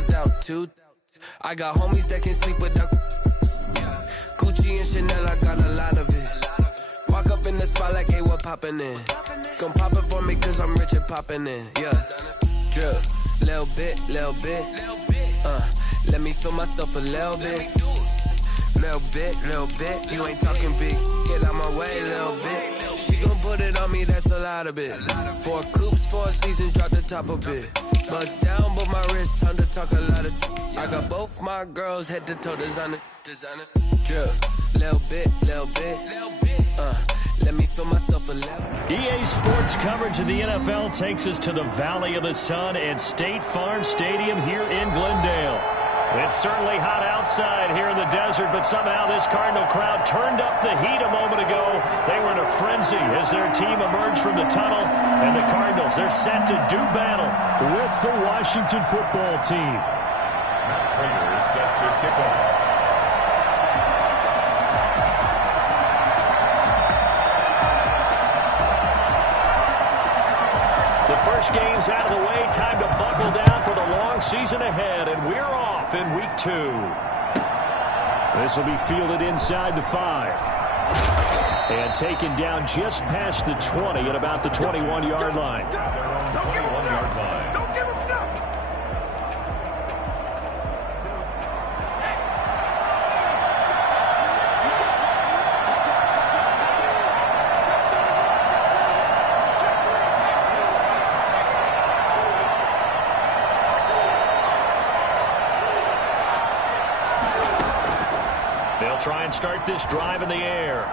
without two. I got homies that can sleep without. Gucci and Chanel, I got a lot of it. Walk up in the spot like, hey, what poppin' in? Gon' pop it for me cause I'm rich and poppin' in. Yeah, drip, little bit. Let me feel myself a little bit. Little bit. You ain't talking big. Get out my way, little bit. She gon' put it on me, that's a lot of it. 4 coops, 4 seasons, drop the top a bit. Bust down, but my wrist, time to talk a lot of. I got both my girls head to toe designer. Drip, little bit. Let me feel myself a little. EA Sports coverage of the NFL takes us to the Valley of the Sun at State Farm Stadium here in Glendale. It's certainly hot outside here in the desert, but somehow this Cardinal crowd turned up the heat a moment ago. They were in a frenzy as their team emerged from the tunnel, and the Cardinals, they're set to do battle with the Washington football team. Matt Prater is set to kick off. The first game's out of the way. Time to buckle down for the long season ahead, and we're off in week 2. This will be fielded inside the 5. And taken down just past the 20 at about the 21-yard line. Don't give him enough. Don't give him enough. They'll try and start this drive in the air.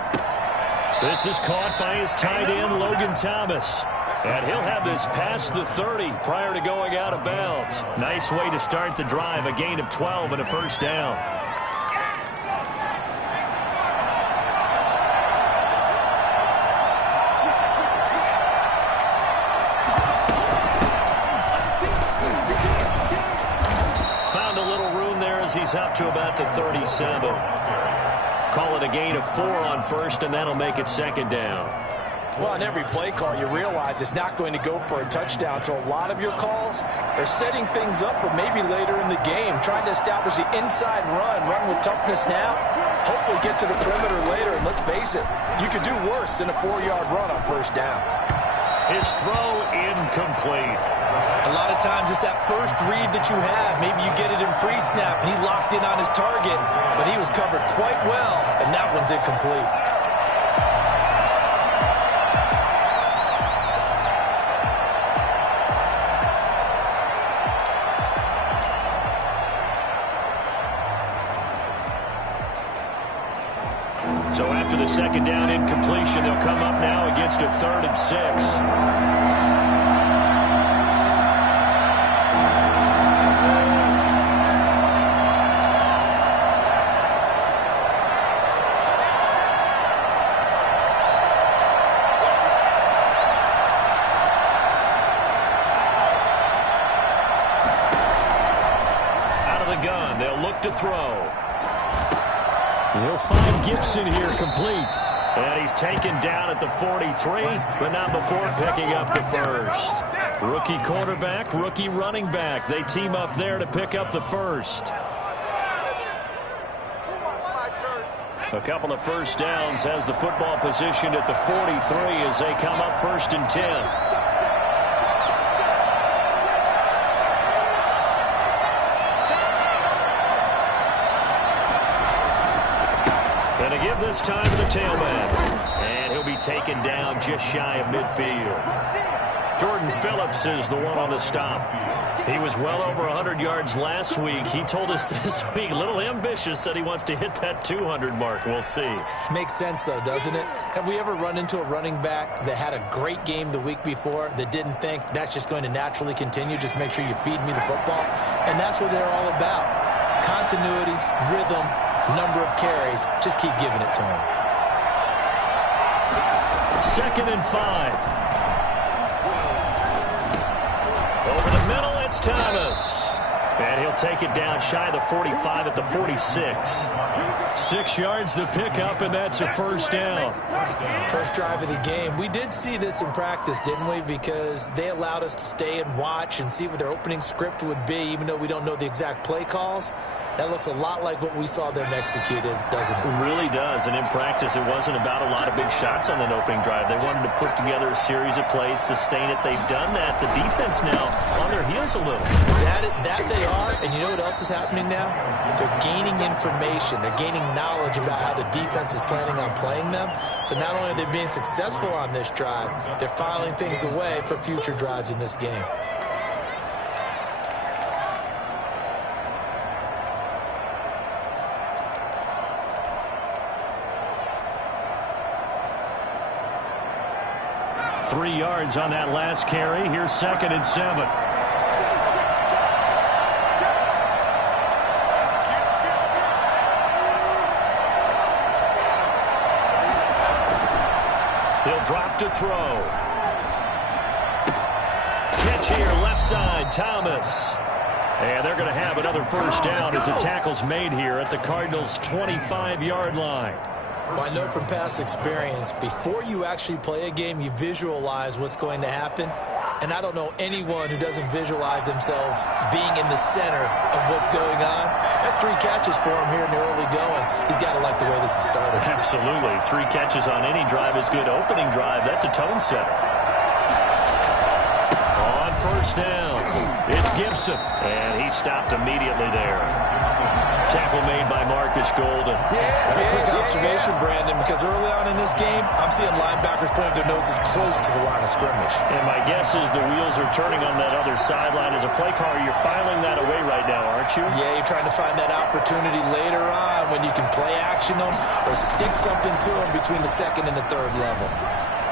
This is caught by his tight end, Logan Thomas. And he'll have this past the 30 prior to going out of bounds. Nice way to start the drive, a gain of 12 and a first down. Found a little room there as he's up to about the 37. Call it a gain of 4 on first, and that'll make it second down. Well, on every play call, you realize it's not going to go for a touchdown. So a lot of your calls are setting things up for maybe later in the game, trying to establish the inside run with toughness now, hopefully get to the perimeter later. And let's face it, you could do worse than a 4-yard run on first down. His throw incomplete. A lot of times it's that first read that you have. Maybe you get it in pre-snap, and he locked in on his target, but he was covered quite well, and that one's incomplete. So after the second down incompletion, they'll come up now against a 3rd and 6. Gun. They'll look to throw. They'll find Gibson here complete. And he's taken down at the 43, but not before picking up the first. Rookie quarterback, rookie running back. They team up there to pick up the first. A couple of first downs has the football positioned at the 43 as they come up 1st and 10. And to give this time to the tailback. And he'll be taken down just shy of midfield. Jordan Phillips is the one on the stop. He was well over 100 yards last week. He told us this week, a little ambitious, said he wants to hit that 200 mark. We'll see. Makes sense, though, doesn't it? Have we ever run into a running back that had a great game the week before that didn't think that's just going to naturally continue? Just make sure you feed me the football. And that's what they're all about. Continuity, rhythm, number of carries. Just keep giving it to him. 2nd and 5. Over the middle, it's Thomas. And he'll take it down shy of the 45 at the 46. 6 yards the pickup, and that's a first down. First drive of the game. We did see this in practice, didn't we? Because they allowed us to stay and watch and see what their opening script would be, even though we don't know the exact play calls. That looks a lot like what we saw them execute, doesn't it? It really does. And in practice, it wasn't about a lot of big shots on that opening drive. They wanted to put together a series of plays, sustain it. They've done that. The defense now on their heels a little. That they are, and you know what else is happening now? They're gaining information. They're gaining knowledge about how the defense is planning on playing them. So not only are they being successful on this drive, they're filing things away for future drives in this game. Three yards on that last carry. Here's 2nd and 7. He'll drop to throw. Catch here, left side, Thomas. And they're going to have another first down as the tackle's made here at the Cardinals' 25-yard line. Well, I know from past experience, before you actually play a game, you visualize what's going to happen. And I don't know anyone who doesn't visualize themselves being in the center of what's going on. That's 3 catches for him here in the early going. He's got to like the way this is started. Absolutely. 3 catches on any drive is good. Opening drive, that's a tone setter. On first down, it's Gibson. And he stopped immediately there. Tackle made by Marcus Golden. And a quick observation, Brandon, because early on in this game, I'm seeing linebackers putting their noses close to the line of scrimmage. And my guess is the wheels are turning on that other sideline. As a play caller, you're filing that away right now, aren't you? Yeah, you're trying to find that opportunity later on when you can play action them or stick something to them between the 2nd and the 3rd level.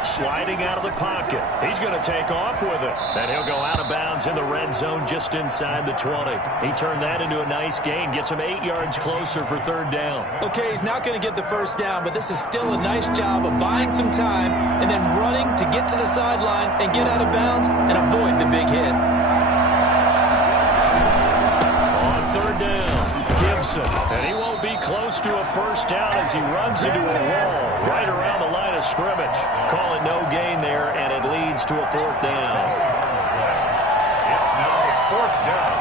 Sliding out of the pocket. He's going to take off with it. And he'll go out of bounds in the red zone just inside the 20. He turned that into a nice gain. Gets him 8 yards closer for 3rd down. Okay, he's not going to get the first down, but this is still a nice job of buying some time and then running to get to the sideline and get out of bounds and avoid the big hit. On 3rd down, Gibson. And he won't be close to a first down as he runs into a wall right around the line of scrimmage. Call it no gain there, and it leads to a 4th down. It's now 4th down.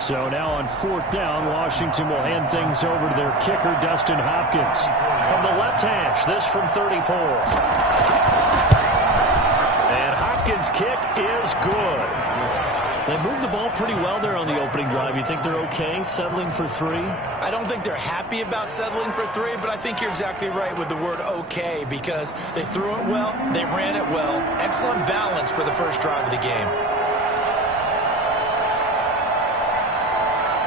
So now on 4th down, Washington will hand things over to their kicker, Dustin Hopkins. From the left hash, this from 34. And Hopkins' kick is good. They moved the ball pretty well there on the opening drive. You think they're okay settling for 3? I don't think they're happy about settling for 3, but I think you're exactly right with the word okay because they threw it well, they ran it well. Excellent balance for the first drive of the game.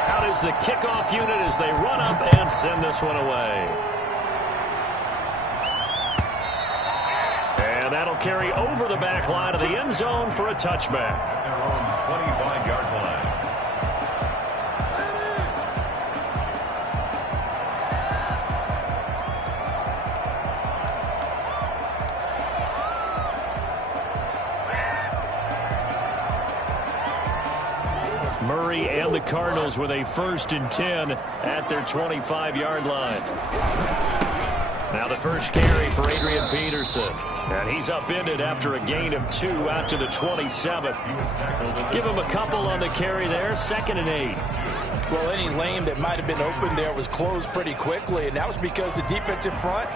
Out is the kickoff unit as they run up and send this one away. And that'll carry over the back line of the end zone for a touchback. They're on the 25-yard line. Murray and the Cardinals with a 1st and 10 at their 25-yard line. Now the first carry for Adrian Peterson. And he's upended after a gain of 2 out to the 27. Give him a couple on the carry there. 2nd and 8. Well, any lane that might have been open there was closed pretty quickly, and that was because the defensive front,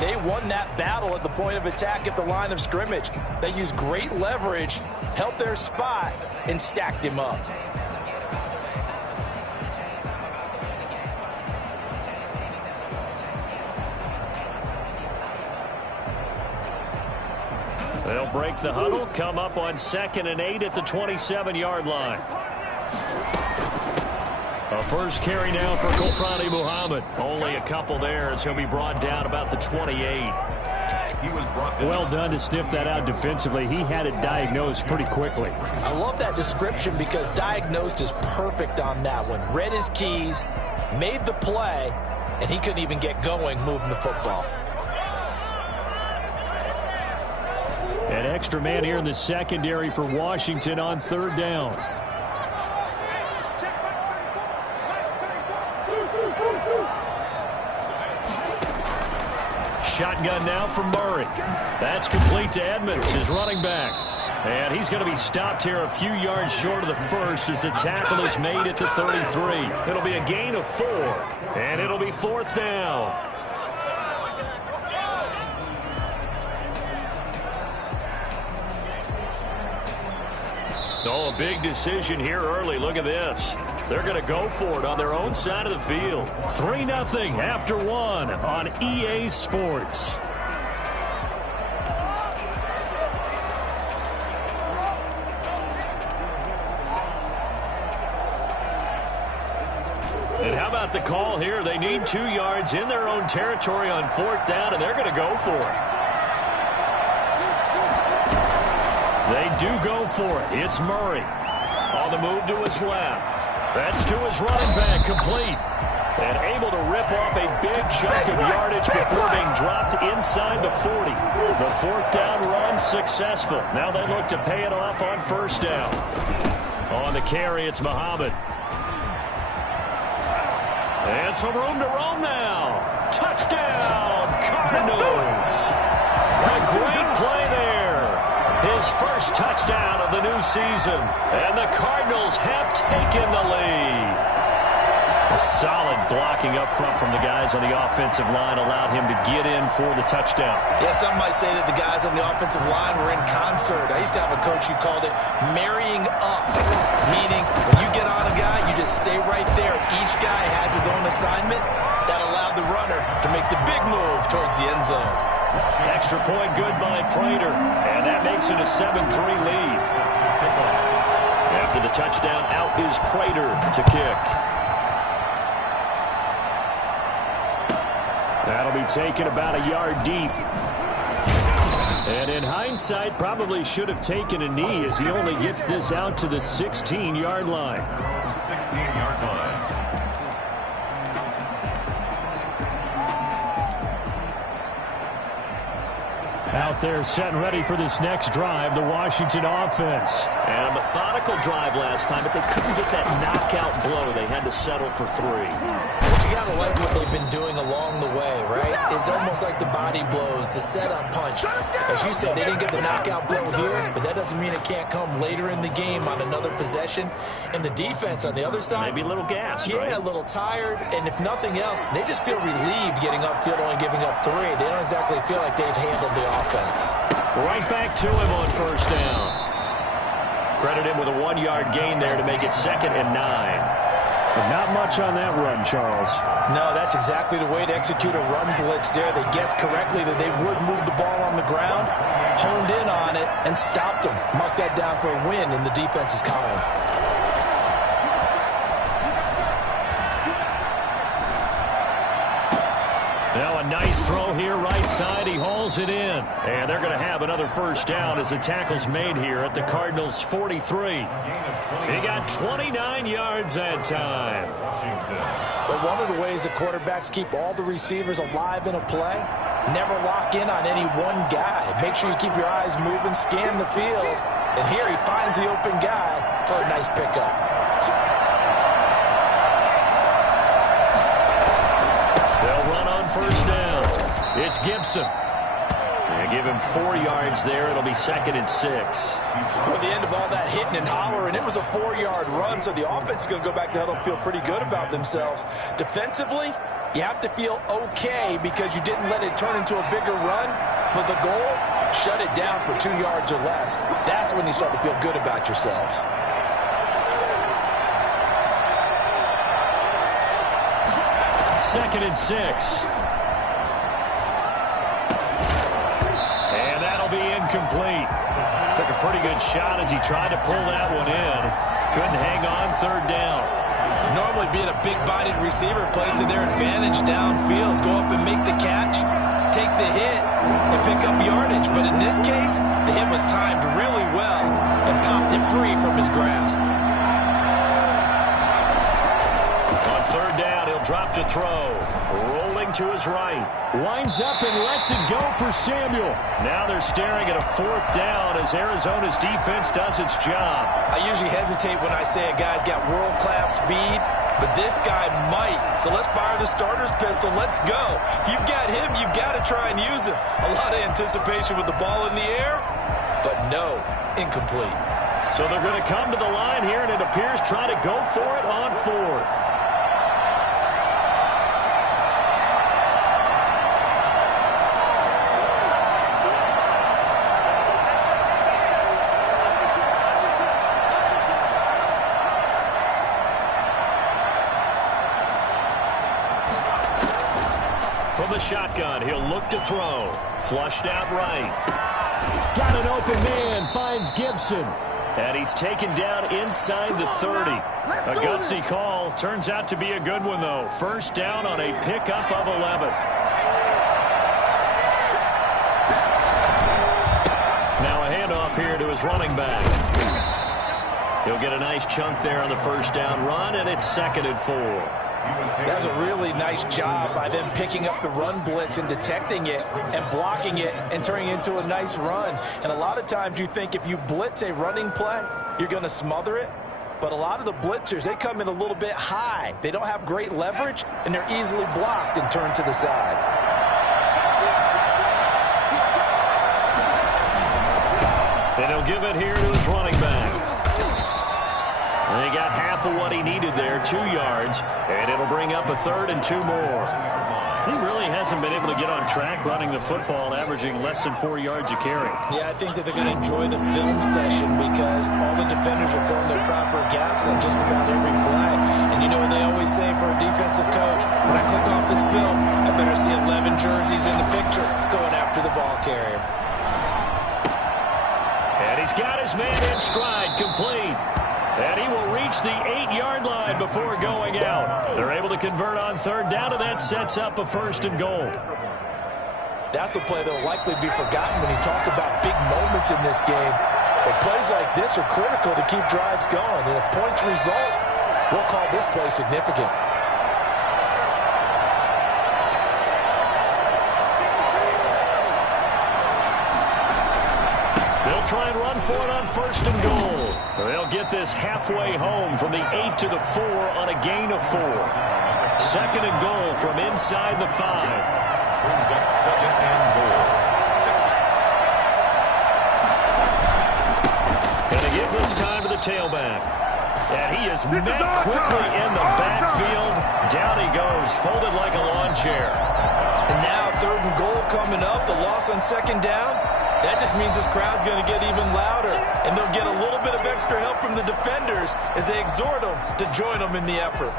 they won that battle at the point of attack at the line of scrimmage. They used great leverage, held their spot, and stacked him up. They'll break the huddle, come up on 2nd and 8 at the 27-yard line. A first carry now for Gulfrani Muhammad. Only a couple there as he'll be brought down about the 28. He was brought down. Well done to sniff that out defensively. He had it diagnosed pretty quickly. I love that description because diagnosed is perfect on that one. Read his keys, made the play, and he couldn't even get going moving the football. An extra man here in the secondary for Washington on third down. Shotgun now from Murray. That's complete to Edmonds, his running back. And he's going to be stopped here a few yards short of the first as the tackle is made at the 33. It'll be a gain of 4, and it'll be fourth down. Oh, a big decision here early. Look at this. They're going to go for it on their own side of the field. 3-0 after 1 on EA Sports. And how about the call here? They need 2 yards in their own territory on fourth down, and they're going to go for it. They do go for it. It's Murray on the move to his left. That's to his running back, complete. And able to rip off a big chunk of yardage before being dropped inside the 40. The fourth down run successful. Now they look to pay it off on first down. On the carry, it's Muhammad. And some room to roam now. Touchdown, Cardinals. A great play there. His first touchdown of the new season. And the Cardinals have taken the lead. A solid blocking up front from the guys on the offensive line allowed him to get in for the touchdown. Yeah, some might say that the guys on the offensive line were in concert. I used to have a coach who called it marrying up, meaning when you get on a guy, you just stay right there. Each guy has his own assignment. That allowed the runner to make the big move towards the end zone. Extra point good by Prater, and that makes it a 7-3 lead. After the touchdown, out is Prater to kick. That'll be taken about a yard deep. And in hindsight, probably should have taken a knee as he only gets this out to the 16-yard line. 16-yard line. Out there set and ready for this next drive, the Washington offense. And a methodical drive last time, but they couldn't get that knockout blow. They had to settle for 3. But you got to like what they've been doing along the way, right? It's almost like the body blows, the setup punch. As you said, they didn't get the knockout blow here, but that doesn't mean it can't come later in the game on another possession. And the defense on the other side, maybe a little gas, yeah, right? A little tired. And if nothing else, they just feel relieved getting upfield, only giving up 3. They don't exactly feel like they've handled the offense. Right back to him on first down. Credit him with a 1-yard gain there to make it 2nd and 9. But not much on that run, Charles. No, that's exactly the way to execute a run blitz there. They guessed correctly that they would move the ball on the ground, honed in on it, and stopped them. Mark that down for a win in the defense's column. Now a nice throw here, right side. He hauls it in. And they're going to have another first down as the tackle's made here at the Cardinals' 43. He got 29 yards that time. But one of the ways the quarterbacks keep all the receivers alive in a play, never lock in on any one guy. Make sure you keep your eyes moving, scan the field. And here he finds the open guy for a nice pickup. They'll run on first down. It's Gibson. They give him 4 yards there. It'll be 2nd and 6. At the end of all that hitting and hollering, it was a 4-yard run, so the offense is going to go back to huddle and feel pretty good about themselves. Defensively, you have to feel okay because you didn't let it turn into a bigger run, but the goal, shut it down for 2 yards or less. That's when you start to feel good about yourselves. Second and 6. And that'll be incomplete. Took a pretty good shot as he tried to pull that one in. Couldn't hang on third down. Normally being a big-bodied receiver plays to their advantage downfield. Go up and make the catch, take the hit, and pick up yardage. But in this case, the hit was timed really well and popped it free from his grasp. On third down, he'll drop to throw. Rolling to his right. Winds up and lets it go for Samuel. Now they're staring at a fourth down as Arizona's defense does its job. I usually hesitate when I say a guy's got world-class speed, but this guy might. So let's fire the starter's pistol. Let's go. If you've got him, you've got to try and use him. A lot of anticipation with the ball in the air, but no, incomplete. So they're going to come to the line here, and it appears trying to go for it on fourth. From the shotgun, he'll look to throw. Flushed out right. Got an open man, finds Gibson. And he's taken down inside the 30. A gutsy call. Turns out to be a good one, though. First down on a pickup of 11. Now a handoff here to his running back. He'll get a nice chunk there on the first down run, and it's 2nd and 4. That's a really nice job by them picking up the run blitz and detecting it and blocking it and turning it into a nice run. And a lot of times you think if you blitz a running play, you're going to smother it. But a lot of the blitzers, they come in a little bit high. They don't have great leverage, and they're easily blocked and turned to the side. And he'll give it here to his running back. And he got half of what he needed there, 2 yards, and it'll bring up a 3rd and 2 more. He really hasn't been able to get on track running the football, averaging less than 4 yards a carry. Yeah, I think that they're going to enjoy the film session because all the defenders will fill their proper gaps on just about every play. And you know what they always say for a defensive coach? When I click off this film, I better see 11 jerseys in the picture going after the ball carrier. And he's got his man in stride, complete. And he will reach the 8-yard line before going out. They're able to convert on third down, and that sets up a 1st and goal. That's a play that will likely be forgotten when you talk about big moments in this game. But plays like this are critical to keep drives going. And if points result, we'll call this play significant. They'll try and run for it on 1st and goal. They'll get this halfway home from the 8 to the 4 on a gain of 4. 2nd and goal from inside the 5. Brings up 2nd and goal. Going to give this time to the tailback. And he is met quickly in the backfield. Down he goes, folded like a lawn chair. And now 3rd and goal coming up. The loss on 2nd down. That just means this crowd's going to get even louder, and they'll get a little bit of extra help from the defenders as they exhort them to join them in the effort.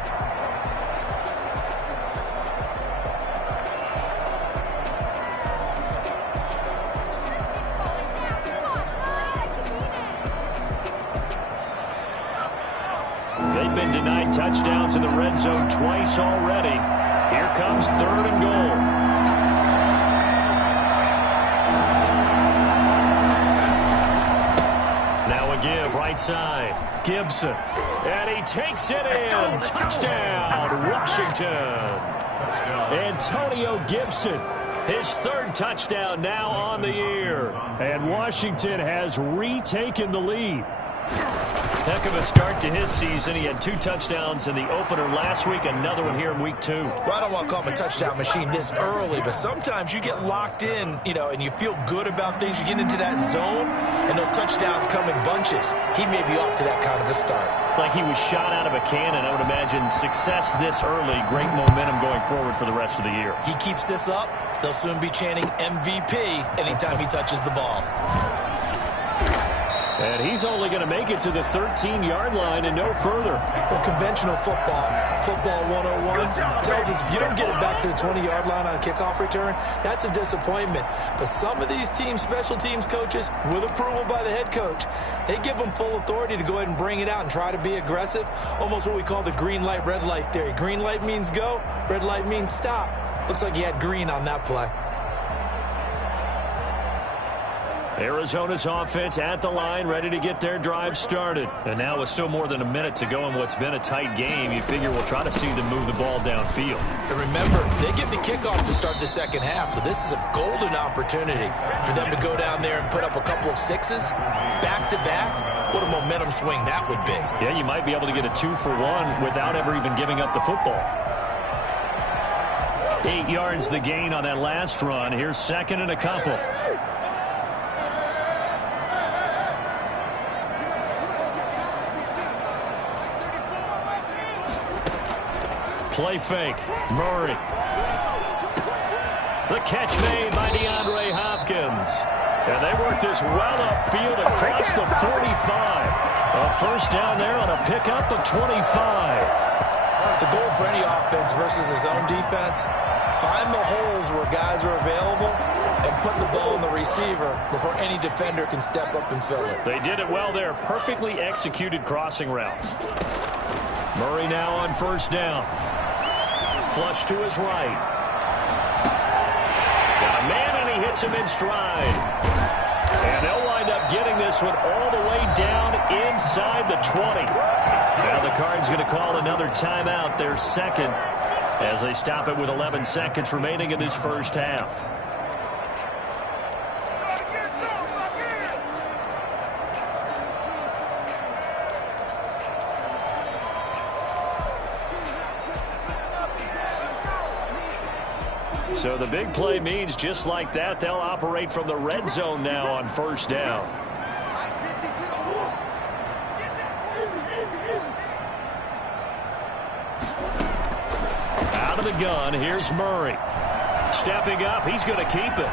They've been denied touchdowns in the red zone twice already. Here comes 3rd and goal. Give right side. Gibson. And he takes it in. Touchdown, Washington. Antonio Gibson. His 3rd touchdown now on the year. And Washington has retaken the lead. Heck of a start to his season. He had 2 touchdowns in the opener last week, another one here in week 2. Well, I don't want to call him a touchdown machine this early, but sometimes you get locked in, and you feel good about things. You get into that zone, and those touchdowns come in bunches. He may be off to that kind of a start. It's like he was shot out of a cannon. I would imagine success this early, great momentum going forward for the rest of the year. He keeps this up, they'll soon be chanting MVP anytime he touches the ball. And he's only going to make it to the 13-yard line and no further. Well, conventional football 101, tells us if you don't get it back to the 20-yard line on a kickoff return, that's a disappointment. But some of these special teams coaches, with approval by the head coach, they give them full authority to go ahead and bring it out and try to be aggressive. Almost what we call the green light, red light theory. Green light means go, red light means stop. Looks like he had green on that play. Arizona's offense at the line, ready to get their drive started. And now with still more than a minute to go in what's been a tight game, you figure we'll try to see them move the ball downfield. And remember, they get the kickoff to start the second half, so this is a golden opportunity for them to go down there and put up a couple of sixes back-to-back. What a momentum swing that would be. Yeah, you might be able to get a 2-for-1 without ever even giving up the football. 8 yards the gain on that last run. Here's second and a couple. Play fake. Murray. The catch made by DeAndre Hopkins. And they work this well upfield across the 45. A first down there on a pickup of 25. The goal for any offense versus his own defense, find the holes where guys are available and put the ball in the receiver before any defender can step up and fill it. They did it well there. Perfectly executed crossing route. Murray now on first down. Flush to his right. Got a man, and he hits him in stride. And they'll wind up getting this one all the way down inside the 20. Now the Cards going to call another timeout, their second, as they stop it with 11 seconds remaining in this first half. So the big play means just like that, they'll operate from the red zone now on first down. Out of the gun, here's Murray. Stepping up, he's going to keep it.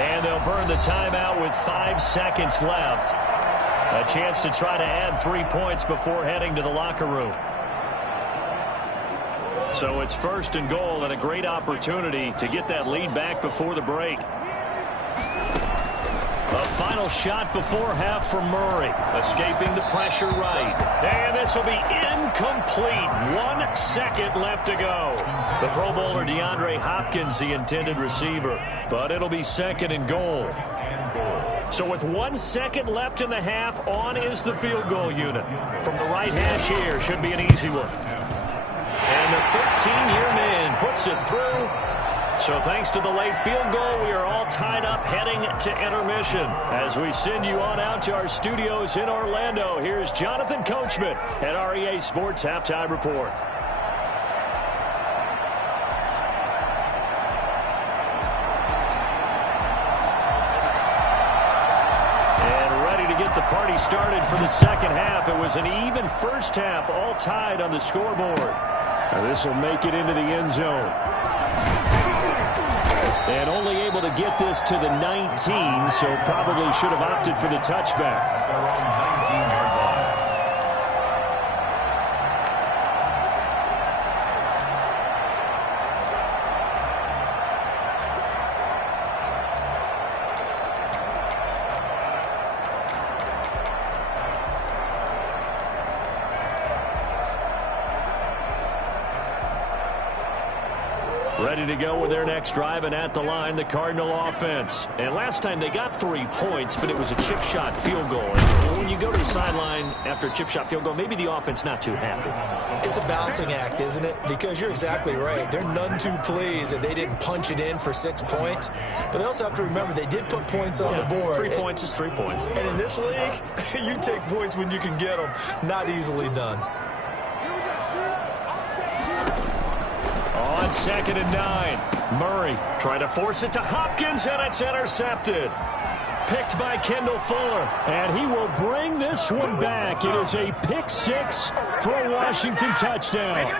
And they'll burn the timeout with 5 seconds left. A chance to try to add 3 points before heading to the locker room. So it's first and goal and a great opportunity to get that lead back before the break. A final shot before half for Murray. Escaping the pressure right. And this will be incomplete. 1 second left to go. The Pro Bowler DeAndre Hopkins, the intended receiver. But it'll be second and goal. So with 1 second left in the half, on is the field goal unit. From the right hash here, should be an easy one. And the 13-year man puts it through. So thanks to the late field goal, we are all tied up heading to intermission. As we send you on out to our studios in Orlando, here's Jonathan Coachman at REA Sports Halftime Report. And ready to get the party started for the second half. It was an even first half, all tied on the scoreboard. Now this will make it into the end zone. And only able to get this to the 19, so probably should have opted for the touchback. Around 19-yard line. Ready to go with their next drive, and at the line, the Cardinal offense. And last time they got 3 points, but it was a chip shot field goal. And when you go to the sideline after a chip shot field goal, maybe the offense not too happy. It's a balancing act, isn't it? Because you're exactly right. They're none too pleased that they didn't punch it in for 6 points. But they also have to remember they did put points on the board. 3 points is 3 points. And in this league, you take points when you can get them. Not easily done. On 2nd and 9, Murray trying to force it to Hopkins, and it's intercepted. Picked by Kendall Fuller, and he will bring this one back. It is a pick 6 for a Washington touchdown.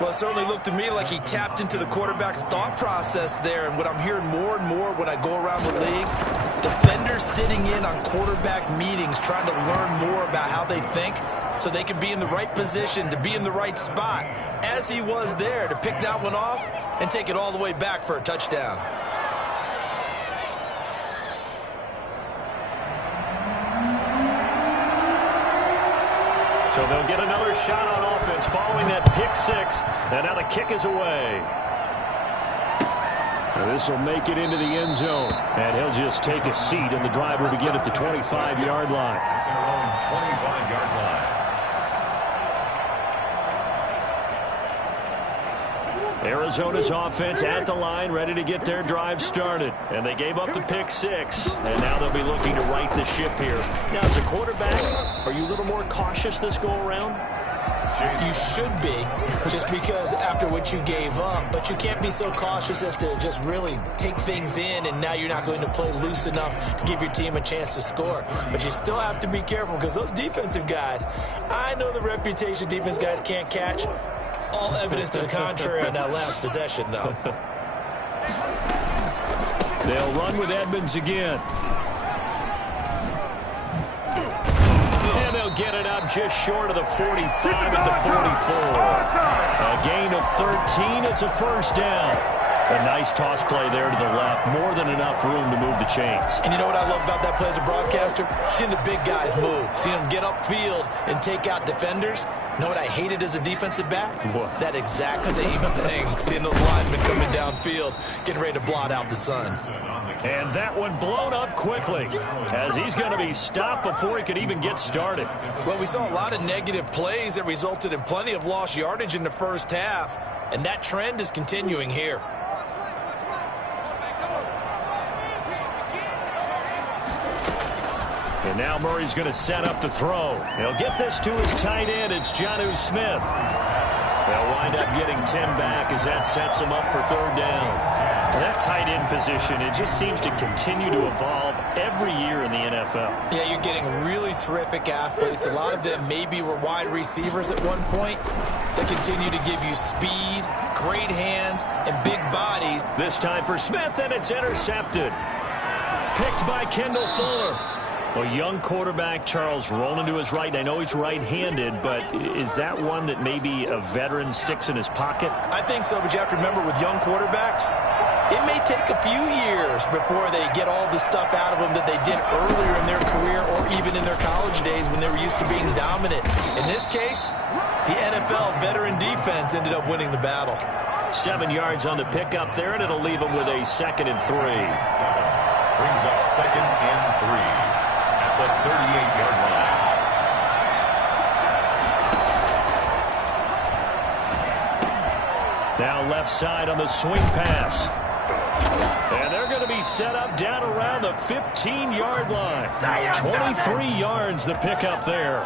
Well, it certainly looked to me like he tapped into the quarterback's thought process there. And what I'm hearing more and more when I go around the league, defenders sitting in on quarterback meetings trying to learn more about how they think so they can be in the right position, to be in the right spot, as he was there, to pick that one off and take it all the way back for a touchdown. So they'll get another shot on offense following that pick 6, and now the kick is away. This will make it into the end zone. And he'll just take a seat, and the drive will begin at the 25-yard line. At their own 25-yard line. Arizona's offense at the line, ready to get their drive started. And they gave up the pick 6. And now they'll be looking to right the ship here. Now, as a quarterback, are you a little more cautious this go-around? You should be, just because after what you gave up. But you can't be so cautious as to just really take things in, and now you're not going to play loose enough to give your team a chance to score. But you still have to be careful, because those defensive guys, I know the reputation defense guys can't catch. All evidence to the contrary on that last possession, though. They'll run with Edmonds again. And they'll get it up just short of the 45 at the 44. A gain of 13. It's a first down. A nice toss play there to the left. More than enough room to move the chains. And you know what I love about that play as a broadcaster? Seeing the big guys move. Seeing them get upfield and take out defenders. You know what I hated as a defensive back? What? That exact same thing. Seeing those linemen coming downfield, getting ready to blot out the sun. And that one blown up quickly, as he's going to be stopped before he could even get started. Well, we saw a lot of negative plays that resulted in plenty of lost yardage in the first half. And that trend is continuing here. And now Murray's going to set up to throw. He'll get this to his tight end. It's Jonnu Smith. They'll wind up getting Tim back as that sets him up for third down. Well, that tight end position, it just seems to continue to evolve every year in the NFL. Yeah, you're getting really terrific athletes. A lot of them maybe were wide receivers at one point. They continue to give you speed, great hands, and big bodies. This time for Smith, and it's intercepted. Picked by Kendall Fuller. A young quarterback, Charles, rolling to his right. I know he's right-handed, but is that one that maybe a veteran sticks in his pocket? I think so, but you have to remember with young quarterbacks, it may take a few years before they get all the stuff out of them that they did earlier in their career or even in their college days when they were used to being dominant. In this case, the NFL veteran defense ended up winning the battle. 7 yards on the pickup there, and it'll leave them with a 2nd and 3. Brings up 2nd and 3. The 38-yard line. Now left side on the swing pass. And they're going to be set up down around the 15-yard line. 23 yards the pickup there.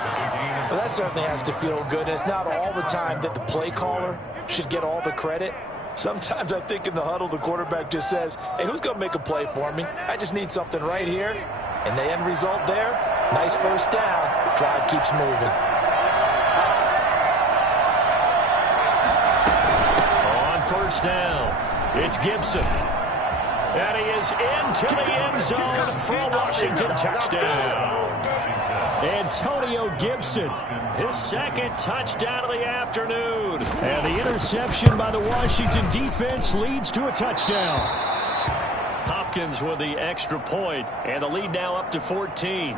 Well, that certainly has to feel good. And it's not all the time that the play caller should get all the credit. Sometimes I think in the huddle the quarterback just says, hey, who's going to make a play for me? I just need something right here. And the end result there, nice first down. Drive keeps moving. On first down, it's Gibson. And he is into the end zone for a Washington touchdown. Antonio Gibson, his 2nd touchdown of the afternoon. And the interception by the Washington defense leads to a touchdown. Hopkins with the extra point, and the lead now up to 14.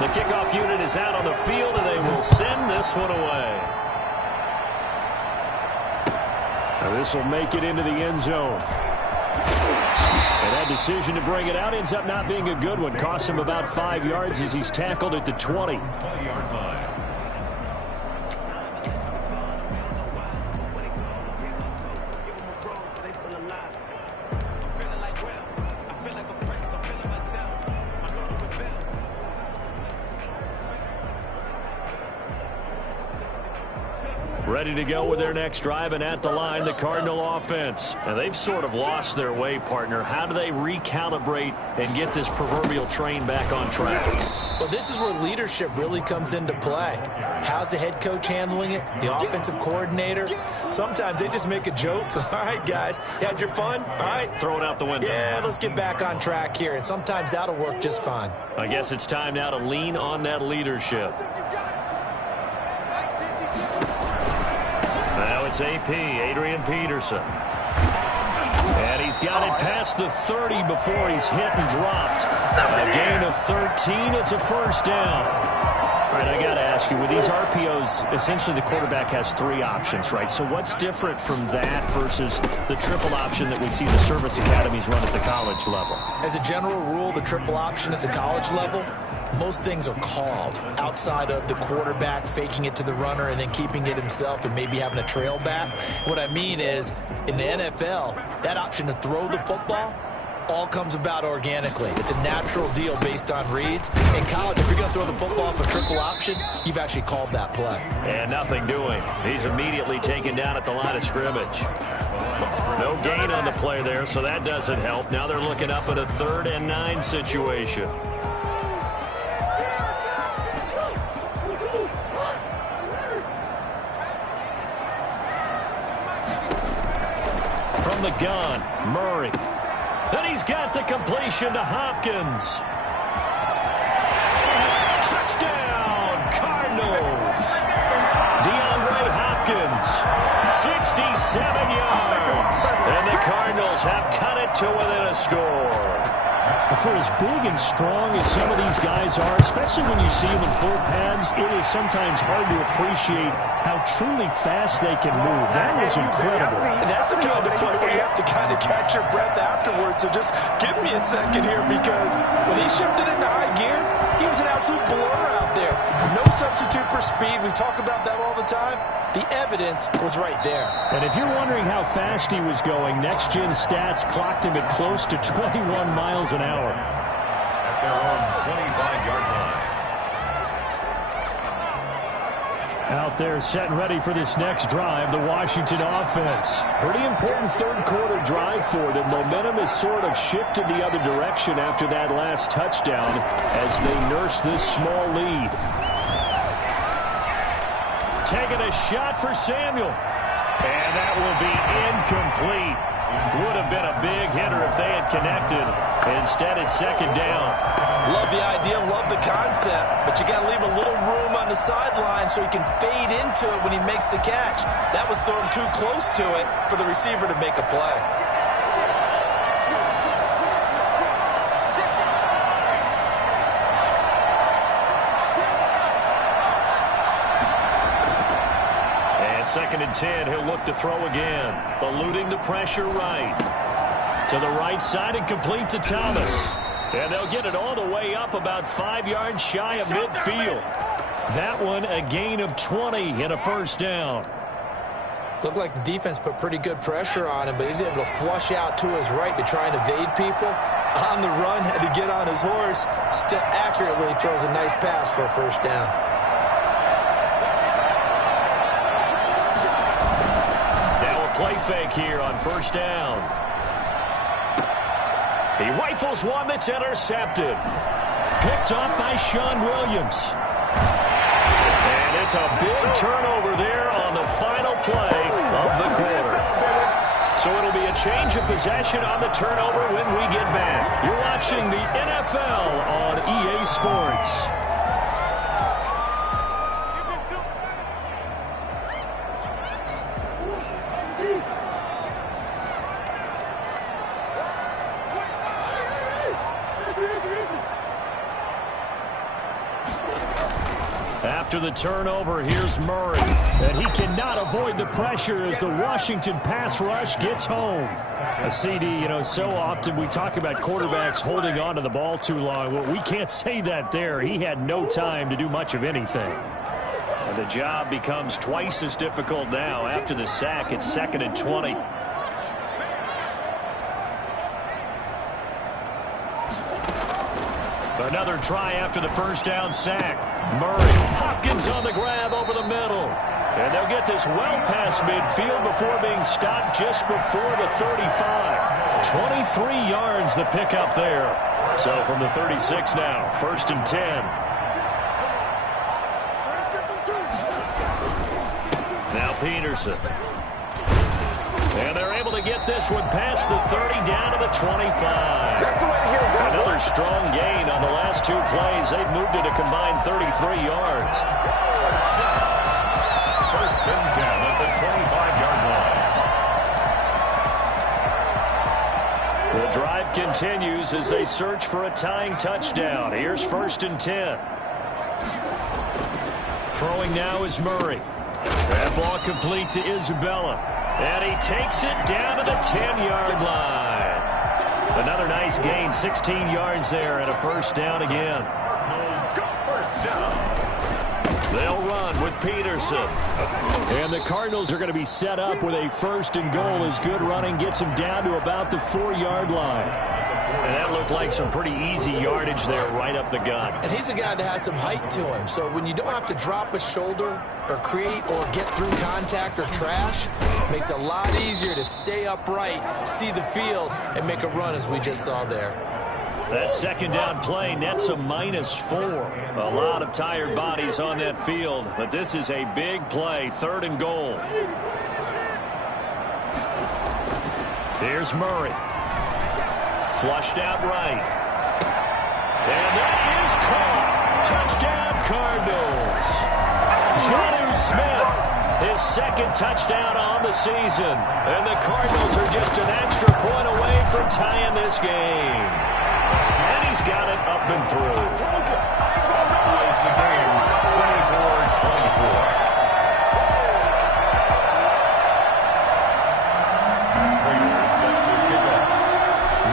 The kickoff unit is out on the field, and they will send this one away. Now this will make it into the end zone. And that decision to bring it out ends up not being a good one. Costs him about 5 yards as he's tackled at the 20. 20-yard line. Ready to go with their next drive, and at the line, the Cardinal offense. And they've sort of lost their way, partner. How do they recalibrate and get this proverbial train back on track? Well, this is where leadership really comes into play. How's the head coach handling it? The offensive coordinator? Sometimes they just make a joke. All right, guys, you had your fun? All right. Throw it out the window. Yeah, let's get back on track here. And sometimes that'll work just fine. I guess it's time now to lean on that leadership. Now it's AP, Adrian Peterson. And he's got it past the 30 before he's hit and dropped. A gain of 13. It's a first down. All right, I got to ask you, with these RPOs, essentially the quarterback has 3 options, right? So what's different from that versus the triple option that we see the service academies run at the college level? As a general rule, the triple option at the college level, most things are called outside of the quarterback faking it to the runner and then keeping it himself and maybe having a trail back. What I mean is, in the NFL, that option to throw the football all comes about organically. It's a natural deal based on reads. In college, if you're going to throw the football off a triple option, you've actually called that play. And nothing doing. He's immediately taken down at the line of scrimmage. No gain on the play there, so that doesn't help. Now they're looking up at a 3rd and 9 situation. From the gun, Murray. And he's got the completion to Hopkins. Touchdown, Cardinals. DeAndre Hopkins, 67 yards. And the Cardinals have cut it to within a score. For as big and strong as some of these guys are, especially when you see them in full pads, it is sometimes hard to appreciate how truly fast they can move. That was incredible. And that's the kind of play where you have to kind of catch your breath afterwards. So just give me a second here, because when he shifted into high gear, he was an absolute blur out there. No substitute for speed. We talk about that all the time. The evidence was right there. And if you're wondering how fast he was going, Next Gen Stats clocked him at close to 21 miles an hour. At their own 25-yard line. Out there set and ready for this next drive, the Washington offense. Pretty important third quarter drive for them. Momentum has sort of shifted the other direction after that last touchdown as they nurse this small lead. Taking a shot for Samuel. And that will be incomplete. Would have been a big hitter if they had connected. Instead, it's 2nd down. Love the idea, love the concept, but you got to leave a little room on the sideline so he can fade into it when he makes the catch. That was thrown too close to it for the receiver to make a play. And 2nd and 10, he'll look to throw again. Eluding the pressure right. To the right side and complete to Thomas. And they'll get it all the way up about 5 yards shy of midfield. That one a gain of 20 and a first down. Looked like the defense put pretty good pressure on him, but he's able to flush out to his right to try and evade people. On the run, had to get on his horse. Still accurately throws a nice pass for a first down. Now a play fake here on first down. He rifles one that's intercepted. Picked up by Sean Williams. And it's a big turnover there on the final play of the quarter. So it'll be a change of possession on the turnover when we get back. You're watching the NFL on EA Sports. After the turnover, here's Murray. And he cannot avoid the pressure as the Washington pass rush gets home. A CD, so often we talk about quarterbacks holding on to the ball too long. Well, we can't say that there. He had no time to do much of anything. And the job becomes twice as difficult now. After the sack, it's 2nd and 20. Another try after the first down sack. Murray, Hopkins on the grab over the middle. And they'll get this well past midfield before being stopped just before the 35. 23 yards the pickup there. So from the 36 now, 1st and 10. Now Peterson. And they're able to get this one past the 30 down to the 25. Another strong gain on the last 2 plays. They've moved it a combined 33 yards. 1st and 10 at the 25-yard line. continues as they search for a tying touchdown. Here's 1st and 10. Throwing now is Murray. That ball complete to Isabella. And he takes it down to the 10-yard line. Another nice gain, 16 yards there, and a 1st down again. First down. They'll run with Peterson. And the Cardinals are going to be set up with a 1st and goal as good running gets them down to about the 4-yard line. And that looked like some pretty easy yardage there right up the gut. And he's a guy that has some height to him. So when you don't have to drop a shoulder or create or get through contact or trash, it makes it a lot easier to stay upright, see the field, and make a run as we just saw there. That 2nd down play nets a -4. A lot of tired bodies on that field, but this is a big play, 3rd and goal. Here's Murray. Flushed out right. And that is caught. Touchdown, Cardinals. Jonnu Smith, his 2nd touchdown on the season. And the Cardinals are just an extra point away from tying this game. And he's got it up and through. Ties the game, 24-24.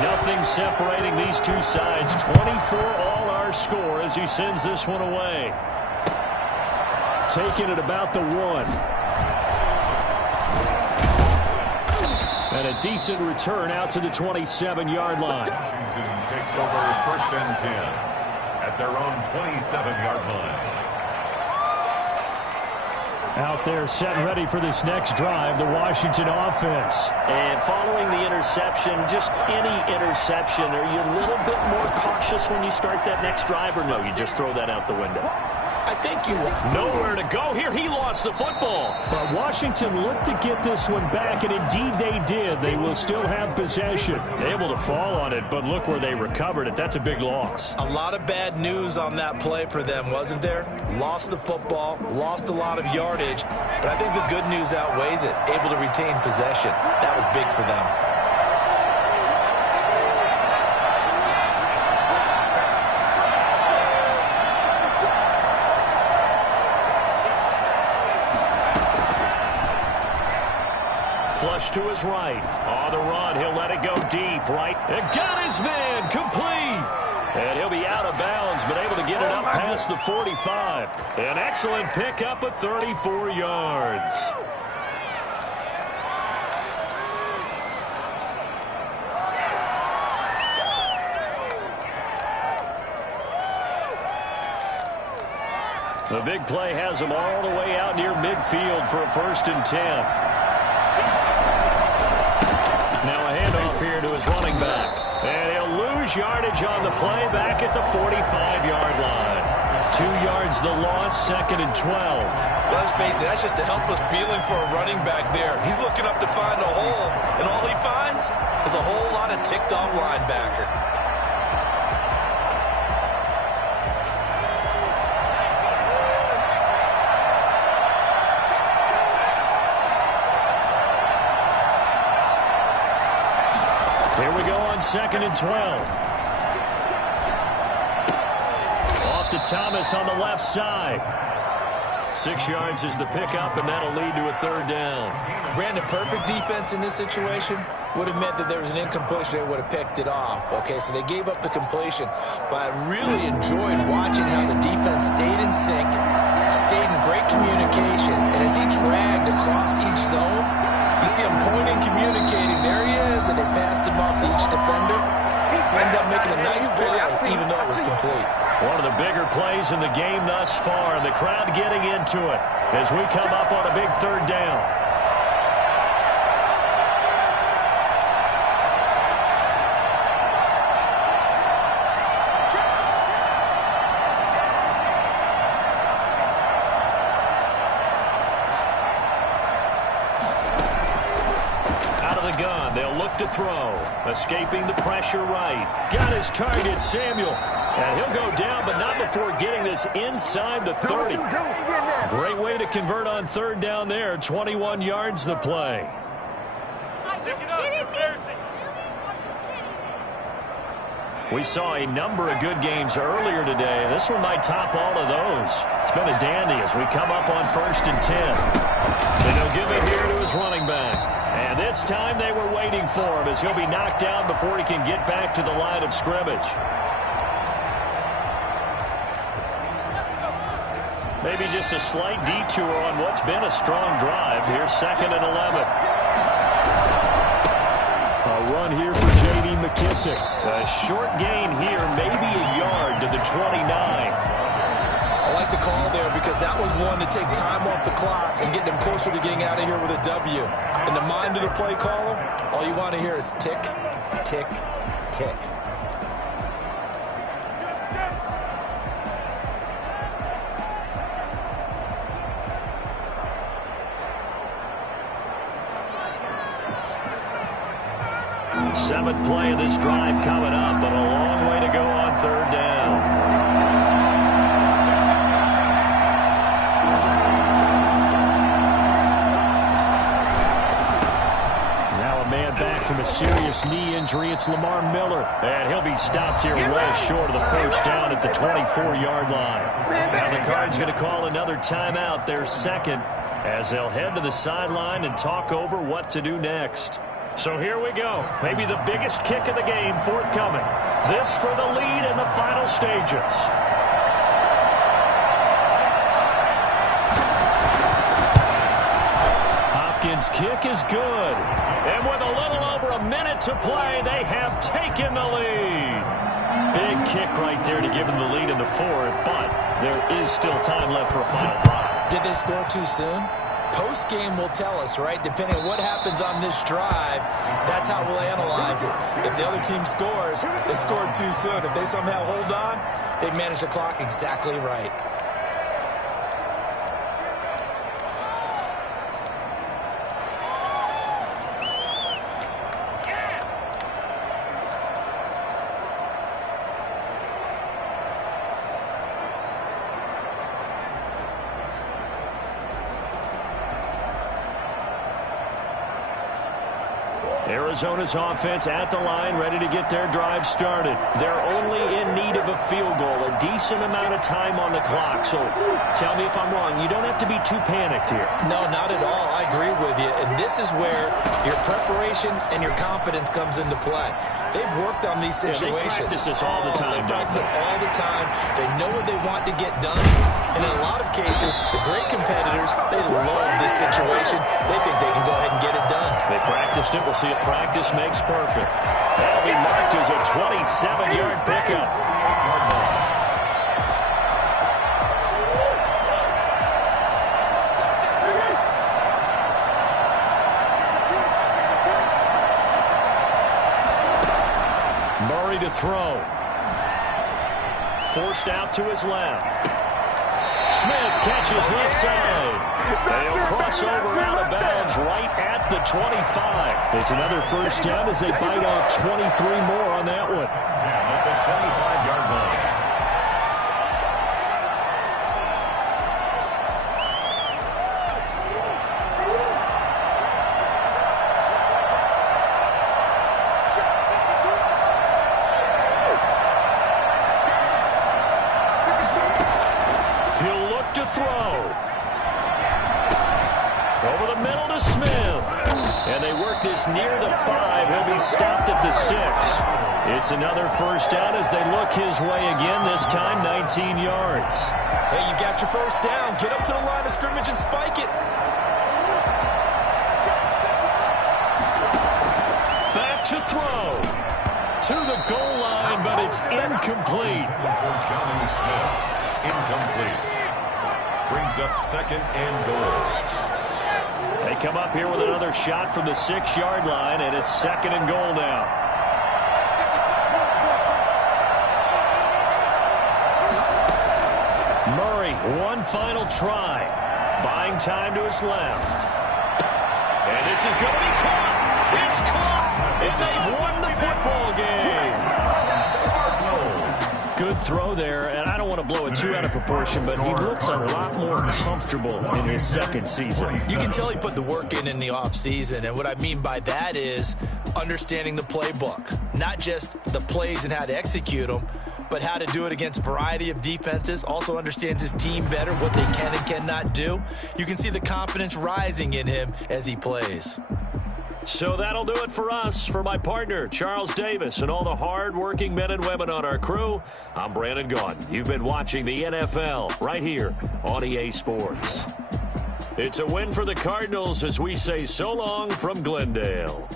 Nothing separating these two sides. 24 all our score as he sends this one away. Taking it about the 1. And a decent return out to the 27-yard line. Washington takes over 1st and 10 at their own 27-yard line. Out there set and ready for this next drive, the Washington offense. And following the interception, just any interception, are you a little bit more cautious when you start that next drive, or no, you just throw that out the window? I think you will. Nowhere to go here. He lost the football. But Washington looked to get this one back, and indeed they did. They will still have possession. Able to fall on it, but look where they recovered it. That's a big loss. A lot of bad news on that play for them, wasn't there? Lost the football, lost a lot of yardage, but I think the good news outweighs it. Able to retain possession. That was big for them. Flush to his right. On the run, he'll let it go deep, right? And got his man, complete. And he'll be out of bounds, but able to get it up past the 45. An excellent pickup of 34 yards. The big play has him all the way out near midfield for a 1st and 10. Now a handoff here to his running back. And he'll lose yardage on the play back at the 45-yard line. 2 yards the loss, 2nd and 12. Let's face it, that's just a helpless feeling for a running back there. He's looking up to find a hole, and all he finds is a whole lot of ticked-off linebacker. Here we go on 2nd and 12. Off to Thomas on the left side. 6 yards is the pickup, and that'll lead to a 3rd down. Brandon, perfect defense in this situation would have meant that there was an incompletion. They would have picked it off. Okay, so they gave up the completion. But I really enjoyed watching how the defense stayed in sync, stayed in great communication, and as he dragged across each zone, you see him pointing, communicating. There he is, and they passed him off to each defender. Ended up making a nice play, even though it was complete. One of the bigger plays in the game thus far, and the crowd getting into it as we come up on a big 3rd down. They'll look to throw. Escaping the pressure right. Got his target, Samuel. And he'll go down, but not before getting this inside the 30. Great way to convert on 3rd down there. 21 yards the play. Are you kidding me? Are you kidding me? We saw a number of good games earlier today. This one might top all of those. It's been a dandy as we come up on 1st and 10. And he'll give it here to his running back. And this time they were waiting for him as he'll be knocked down before he can get back to the line of scrimmage. Maybe just a slight detour on what's been a strong drive. Here's 2nd and 11. A run here for J.D. McKissick. A short gain here, maybe a yard to the 29. I like the call there because that was one to take time off the clock and get them closer to getting out of here with a W. In the mind of the play caller, all you want to hear is tick, tick, tick. Seventh play of this drive coming up, but a long way to go on 3rd down. Now a man back from a serious knee injury. It's Lamar Miller, and he'll be stopped here well short of the 1st down at the 24-yard line. Now the Cards going to call another timeout, their 2nd, as they'll head to the sideline and talk over what to do next. So here we go. Maybe the biggest kick of the game forthcoming. This for the lead in the final stages. Hopkins' kick is good. And with a little over a minute to play, they have taken the lead. Big kick right there to give them the lead in the 4th, but there is still time left for a final drive. Did they score too soon? Post-game will tell us, right? Depending on what happens on this drive, that's how we'll analyze it. If the other team scores, they scored too soon. If they somehow hold on, they manage the clock exactly right. Arizona's offense at the line, ready to get their drive started. They're only in need of a field goal, a decent amount of time on the clock. So tell me if I'm wrong. You don't have to be too panicked here. No, not at all. I agree with you. And this is where your preparation and your confidence comes into play. They've worked on these situations. They practice this all the time. They practice it all the time. They know what they want to get done. And in a lot of cases, the great competitors, they love this situation. They think they can go ahead and get it done. They practiced it. We'll see if practice makes perfect. That'll be marked as a 27-yard pickup. Murray to throw. Forced out to his left. Smith catches left side. They'll cross over out of bounds right at the 25. It's another 1st down as they bite off 23 more on that one. At the 25-yard line. He'll look to throw. Over the middle to Smith. And they work this near the 5. He'll be stopped at the 6. It's another 1st down as they look his way again, this time 19 yards. Hey, you got your 1st down. Get up to the line of scrimmage and spike it. Back to throw. To the goal line, but it's incomplete. Incomplete. Brings up 2nd and goal. They come up here with another shot from the 6-yard line, and it's 2nd and goal now. Murray, one final try. Buying time to his left. And this is going to be caught. It's caught, and they've won the football game. Good throw there, and I don't want want to blow it too out of proportion, but he looks a lot more comfortable in his second season. You can tell he put the work in the offseason, and what I mean by that is understanding the playbook. Not just the plays and how to execute them, but how to do it against a variety of defenses. Also understands his team better, what they can and cannot do. You can see the confidence rising in him as he plays. So that'll do it for us. For my partner, Charles Davis, and all the hard-working men and women on our crew, I'm Brandon Gaudin. You've been watching the NFL right here on EA Sports. It's a win for the Cardinals as we say so long from Glendale.